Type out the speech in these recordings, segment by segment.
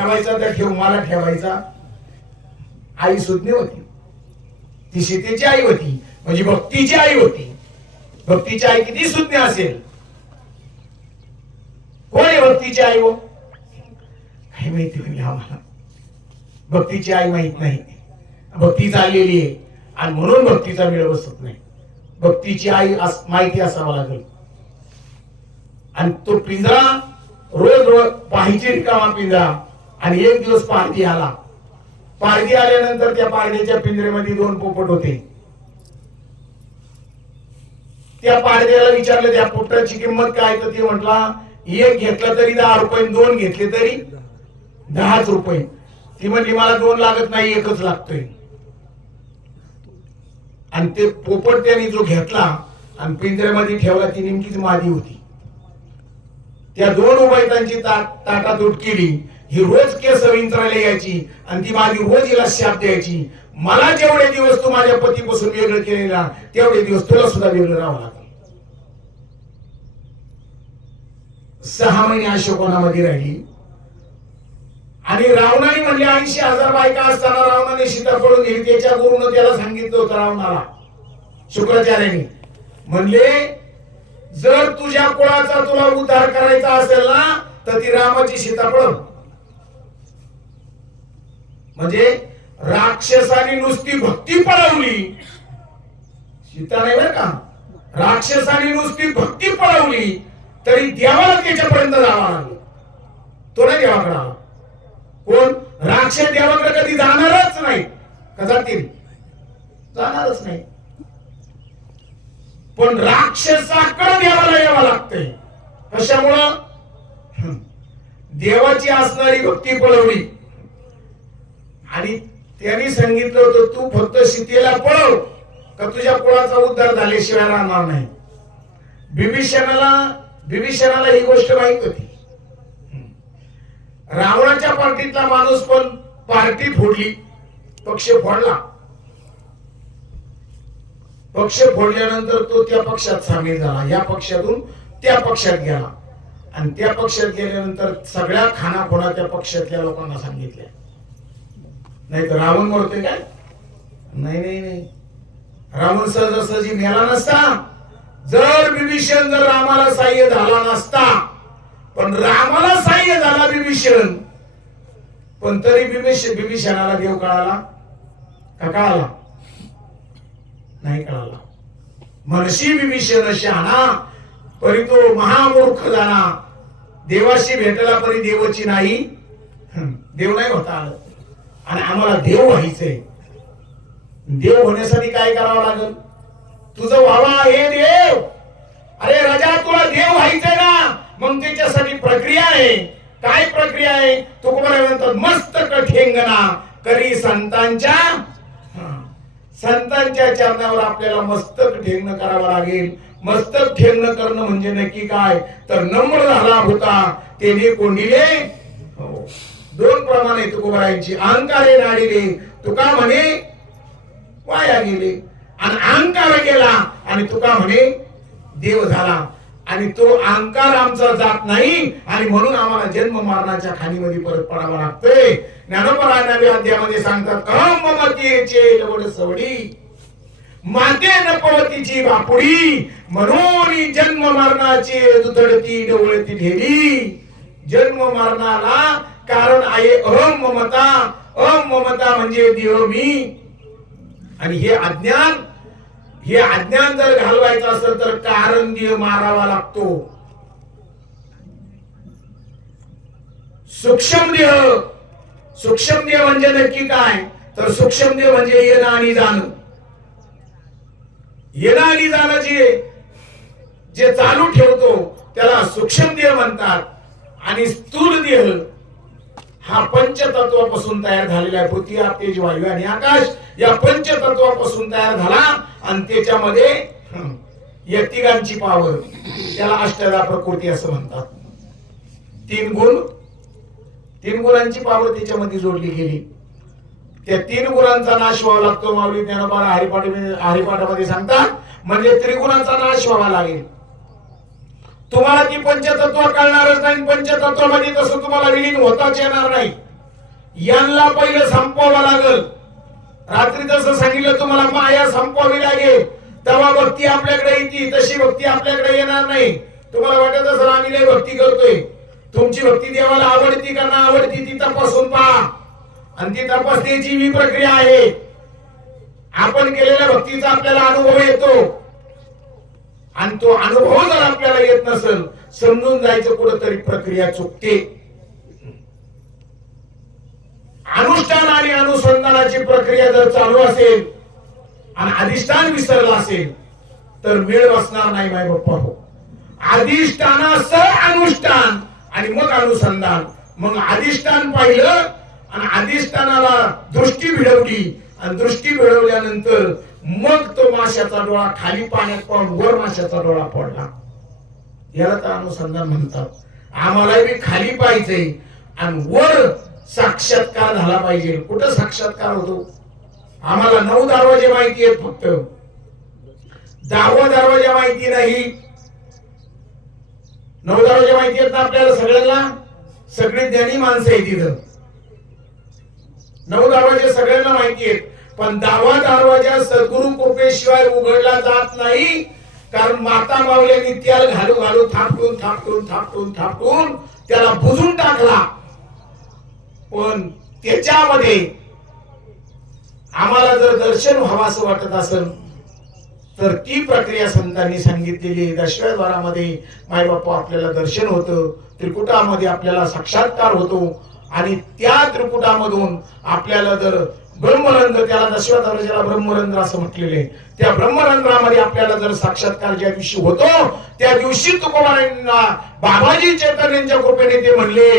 ठेवायचा तर ठेव मला ठेवायचा. आई सुज्ञ होती. ती सीतेची आई होती. म्हणजे भक्तीची आई होती. भक्तीची आई किती सुज्ञ असेल? कोण आहे भक्तीची आई हो? काही माहिती होईल आम्हाला. भक्तीची आई माहीत नाही. भक्ती चाललेली आहे. आणि म्हणून भक्तीचा वेळ बसत नाही. भक्तीची आई माहिती असावा लागेल. आणि तो पिंजरा रोज रोज पाहिजे रिकामा पिंजरा. आणि एक दिवस पारधी आला. पारधी आल्यानंतर त्या पारधीच्या पिंजऱ्यामध्ये दोन पोपट होते. त्या पारध्याला विचारलं त्या पोपटाची किंमत काय? तर ते म्हटला एक घेतला तरी दहा रुपये दोन घेतले तरी दहाच रुपये. ती म्हणली मला दोन लागत नाही एकच लागतोय. आणि ते पोपट त्याने जो घेतला आणि पिंजऱ्यामध्ये ठेवला ती नेमकीच मादी होती. त्या दोन उभयतांची ता- ताटातूट केली. ही रोज केस विंचरायला यायची आणि ती माझी रोज हिला शाप द्यायची. मला जेवढे दिवस तू माझ्या पतीपासून वेगळं केलेला तेवढे दिवस तुला सुद्धा वेगळं राहावं लागलं. सहा महिने अशोकोनामध्ये राहिली. आणि रावणाने म्हणले ऐंशी हजार बायका असताना रावणाने सीताफळून घेऊन त्याच्या गुरुनं त्याला सांगितलं होतं रावणाला शुक्राचार्याने. म्हणले जर तुझ्या कुळाचा तुला उद्धार करायचा असेल ना तर ती रामाची सीताफळ म्हणजे राक्षसाने नुसती भक्ती पळवली. सीता नाही बरं का? राक्षसाने नुसती भक्ती पळवली तरी देवाला त्याच्यापर्यंत जावा लागलं. तो नाही देवाकडे आला. कोण? राक्षस देवाकडे कधी जाणारच नाही. का जातील जाणारच नाही. पण राक्षसाकडे देवाला यावं लागतंय. कशामुळं? देवाची असणारी भक्ती पळवली. आणि त्यांनी सांगितलं होतं तू फक्त सीतेला पळव का तुझ्या कुळाचा उद्धार झाल्याशिवाय राहणार नाही. बिभीषणाला बिभीषणाला ही गोष्ट माहीत होती. रावणाच्या पार्टीतला माणूस पण पार्टी फोडली पक्ष फोडला. पक्ष फोडल्यानंतर तो त्या पक्षात सामील झाला. या पक्षातून त्या पक्षात गेला. आणि त्या पक्षात गेल्यानंतर सगळ्या खानाखोना त्या पक्षातल्या लोकांना सांगितल्या. नाही तर रावण मरतोय काय? नाही नाही नाही. रावण सहजासहजी मेला नसता. जर विभीषण जर रामाला साह्य झाला नसता पण रामाला साह्य झाला विभीषण पण तरी विभीषण विभीषणाला देव कळाला? का कळाला? नाही कळाला. मनशी विभीषण शहाणा परी तो महामूर्ख जाणा. देवाशी भेटला परी देवाची नाही. देव नाही होता. आलं आणि आम्हाला देव व्हायचंय. देव होण्यासाठी काय करावं लागेल? तुझं व्हावा हे देव. अरे राजा तुला देव व्हायचंय ना? मग त्याच्यासाठी प्रक्रिया आहे. काय प्रक्रिया आहे? तुकोबरा म्हणतात मस्तक ठेंगणा करी संतांच्या संतांच्या चरणावर आपल्याला मस्तक ठेंगणं करावं लागेल. मस्तक ठेंगणं करणं म्हणजे नक्की काय? तर नम्र झाला होता. त्याने कोंडिले? हो. दोन प्रमाणे तुकोबरायांची अहंकारे नाडिले. तुका म्हणे वाया गेले. आणि अहंकार गेला आणि तुका म्हणे देव झाला. आणि तो अहंकार आमचा जात नाही. आणि म्हणून आम्हाला जन्म मरणाच्या खाणीमध्ये परत पडावा लागतोय. ज्ञानोपरा अध्यामध्ये सांगतात अहम मतीचे लवड सवडी. माते नपवतीची बापुडी. म्हणून जन्म मरणाचे दुधडती डवळती ढेरी जन्म मरणाला कारण आहे अहम ममता अहम ममता म्हणजे देह मी. आणि हे अज्ञान हे अज्ञान जर घालवायचं असेल तर कारण देह मारावा लागतो. सूक्ष्म देह सूक्ष्म देह म्हणजे नक्की काय? तर सूक्ष्म देह म्हणजे येणं आणि जाणं. येणं आणि जाणं जे जे चालू ठेवतो त्याला सूक्ष्म देह म्हणतात. आणि स्थूल देह हा पंचतत्वापासून तयार झालेला आहे पृथ्वी तेज वायू आणि आकाश या पंचतत्वापासून तयार झाला आणि त्याच्यामध्ये यतिगांची या तिघांची पावर त्याला अष्टदा प्रकृती असं म्हणतात. तीन गुण. तीन गुणांची पावर त्याच्यामध्ये जोडली गेली. त्या तीन गुणांचा नाश व्हावा लागतो माऊली ज्ञानोबा हरिपाठ हरिपाठामध्ये सांगतात. म्हणजे त्रिगुणाचा नाश व्हावा लागेल. तुम्हाला ती पंचतत्व कळणारच नाही. पंचतत्वामध्ये तसं तुम्हाला विलीन होताच येणार नाही. यांना पहिलं संपवावं लागल. रात्री जसं सांगितलं तुम्हाला माया संपवावी लागेल. तेव्हा भक्ती आपल्याकडे येते. तशी भक्ती आपल्याकडे येणार नाही. तुम्हाला वाटत असेल आम्ही लय भक्ती करतोय? तुमची भक्ती देवाला आवडती का ना आवडती ती तपासून पहा. आणि ती तपासण्याची मी प्रक्रिया आहे आपण केलेल्या भक्तीचा आपल्याला अनुभव येतो. आणि तो अनुभव जर आपल्याला येत नसेल समजून जायचं कुठंतरी प्रक्रिया चुकते. अनुष्ठान आणि अनुसंधानाची प्रक्रिया जर चालू असेल आणि अधिष्ठान विसरलं असेल तर वेळ बसणार नाही माय बाप्पा हो. अधिष्ठानासह अनुष्ठान आणि मग अनुसंधान. मग अधिष्ठान पाहिलं आणि अधिष्ठानाला दृष्टी भिडवली. आणि दृष्टी भिडवल्यानंतर मग तो माशाचा डोळा खाली पाण्यात पाहून वर माशाचा डोळा पडला. याला तर अनुसंधान म्हणतात. आम्हाला बी खाली पाहिजे आणि वर साक्षात्कार झाला पाहिजे. कुठं साक्षात्कार होतो? आम्हाला नऊ दरवाजे माहिती आहेत फक्त. दहावा दरवाजा माहिती नाही. नऊ दरवाजे माहिती आहेत ना आपल्याला सगळ्यांना? सगळी ज्ञानी माणसं आहे तिथं नऊ दरवाजे सगळ्यांना माहिती आहेत. पण दहावा दरवाजा सद्गुरु कृपेशिवाय उघडला जात नाही कारण माता मावल्यांनी त्याला घालू घालू थापटून थापटून थापटून थापटून त्याला बुजून टाकला पण त्याच्यामध्ये आम्हाला जर दर्शन व्हावं असं वाटत असेल तर ती प्रक्रिया संतांनी सांगितलेली आहे. दशव्या द्वारामध्ये मायबापा आपल्याला दर्शन होतं त्रिकुटामध्ये आपल्याला साक्षात्कार होतो आणि त्या त्रिकुटामधून आपल्याला जर ब्रह्मरंध्र त्याला दशव्या दर्जाला ब्रह्मरंध्र असं म्हटलेले त्या ब्रह्मरंध्रामध्ये आपल्याला जर साक्षात्कार ज्या दिवशी होतो त्या दिवशी तुकोबारांना बाबाजी चैतन्यांच्या कृपेने ते म्हणले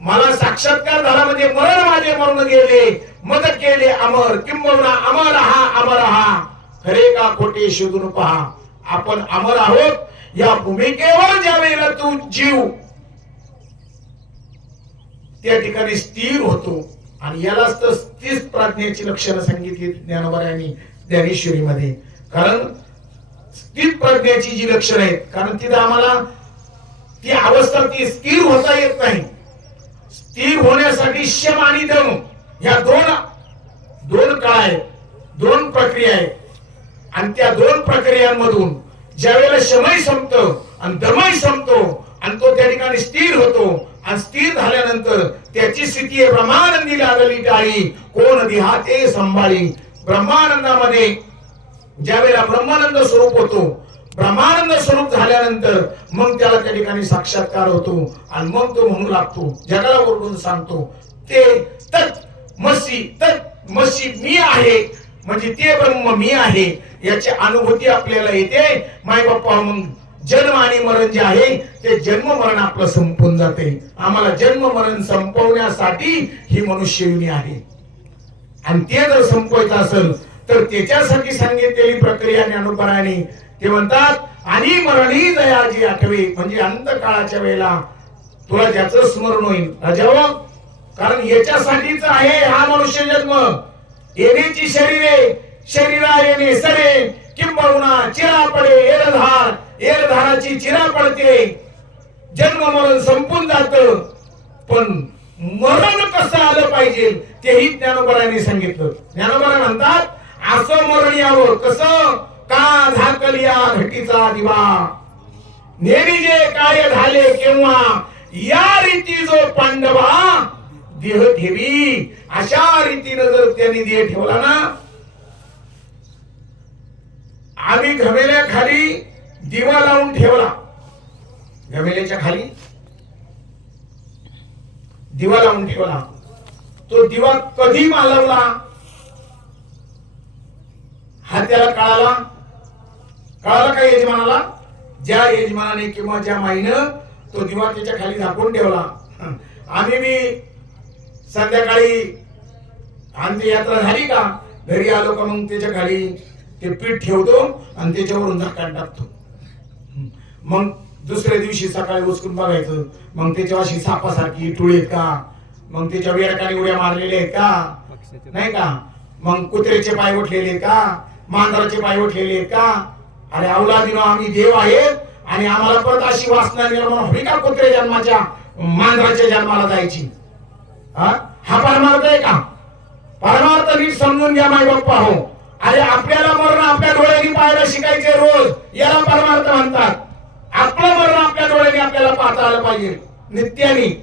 मला साक्षात्कार झाला म्हणजे मरण माझे मरण गेले मत केले अमर किंबवना अमर हा अमर हा खरे का खोटे शोधून पहा आपण अमर आहोत या भूमिकेवर ज्या वेळेला तू जीव त्या ठिकाणी स्थिर होतो आणि यालाच तर स्थिर प्राज्ञाची लक्षणं सांगितली ज्ञानोबरायांनी ज्ञानेश्वरीमध्ये. कारण स्थिर प्रज्ञाची जी लक्षणं आहेत कारण तिथं आम्हाला ती अवस्था ती स्थिर होता येत नाही. स्थिर होण्यासाठी शम आणि धनु या दोन दोन काळ आहेत दोन प्रक्रिया आहेत. आणि त्या दोन प्रक्रियांमधून ज्या वेळेला शमय संपतो आणि दमय संपतो आणि तो त्या ठिकाणी स्थिर होतो आणि स्थिर झाल्यानंतर त्याची स्थिती ब्रह्मानंदी लागली टाळी. कोण दिहाते संभाळी? ब्रह्मानंदामध्ये ज्या वेळेला ब्रह्मानंद स्वरूप होतो ब्रह्मानंद स्वरूप झाल्यानंतर मग त्याला त्या ठिकाणी साक्षात्कार होतो आणि मग तो म्हणू लागतो जगाला ओरडून सांगतो ते तत् मसी तत् मसी मी आहे म्हणजे ते ब्रह्म मी आहे याची अनुभूती आपल्याला येते माय बाप्पा मग जन्म आणि मरण जे आहे ते जन्म मरण आपलं संपून जाते. आम्हाला जन्म मरण संपवण्यासाठी ही मनुष्ययुनी आहे. आणि ते जर संपवायचं असेल तर त्याच्यासाठी सांगितलेली प्रक्रिया ज्ञानोपराने ते म्हणतात आणि मरणी दयाजी आठवे. म्हणजे अंत काळाच्या वेळेला तुला ज्याचं स्मरण होईल. राजाओ कारण याच्यासाठीच आहे हा मनुष्य जन्म. येण्याची शरीरे शरीरा येणे सरे किंबहुना चिरा पडे एरधार एरधाराची चिरा पडते. जन्म मरण संपून जात. पण मरण कसं आलं पाहिजे तेही ज्ञानोबराने सांगितलं. ज्ञानोबरा म्हणतात असं मरण यावं. कसं? का झाकल या घटीचा दिवा? नेरी जे काय झाले केव्हा या रीती जो पांडवा देह ठेवी अशा रीतीनं जर त्यांनी देह ठेवला ना आम्ही घमेल्या खाली दिवा लावून ठेवला. घमेल्याच्या खाली. दिवा लावून ठेवला. तो दिवा कधी मालवला? हा त्याला कळाला? कळाला का यजमानाला? ज्या यजमानाने किंवा ज्या माईनं तो दिवा त्याच्याखाली झाकून ठेवला. आम्ही मी संध्याकाळी आमची यात्रा झाली का? घरी आलो का मग त्याच्याखाली? ते पीठ ठेवतो आणि त्याच्यावरून झाकण टाकतो. मग दुसऱ्या दिवशी सकाळी उचकून बघायचं. मग त्याच्या अशी सापासारखी टुळी आहेत का? मग त्याच्या वेळकाने उड्या मारलेल्या आहेत का? नाही का? मग कुत्र्याचे पाय उठलेले का? मांजराचे पाय उठलेले का? अरे अवलादीनो आम्ही देव आहेत आणि आम्हाला परत अशी वासना निर्माण हवी का कुत्रे जन्माच्या? मांजराच्या जन्माला जायची. हा? हा परमार्थ आहे का? परमार्थ नीट समजून घ्या माय बाप्पा हो. अरे आपल्याला मरण आपल्या डोळ्यांनी पाहायला शिकायचे रोज. याला परमार्थ म्हणतात. डोळ्यांनी आपल्याला पाहता आलं पाहिजे. नित्यानी.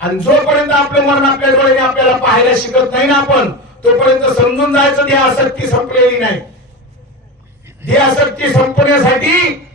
आणि जोपर्यंत आपलं मरण आपल्या डोळ्याने आपल्याला पाहायला शिकत नाही ना आपण तोपर्यंत समजून जायचं ती आसक्ती संपलेली नाही. ही आसक्ती संपण्यासाठी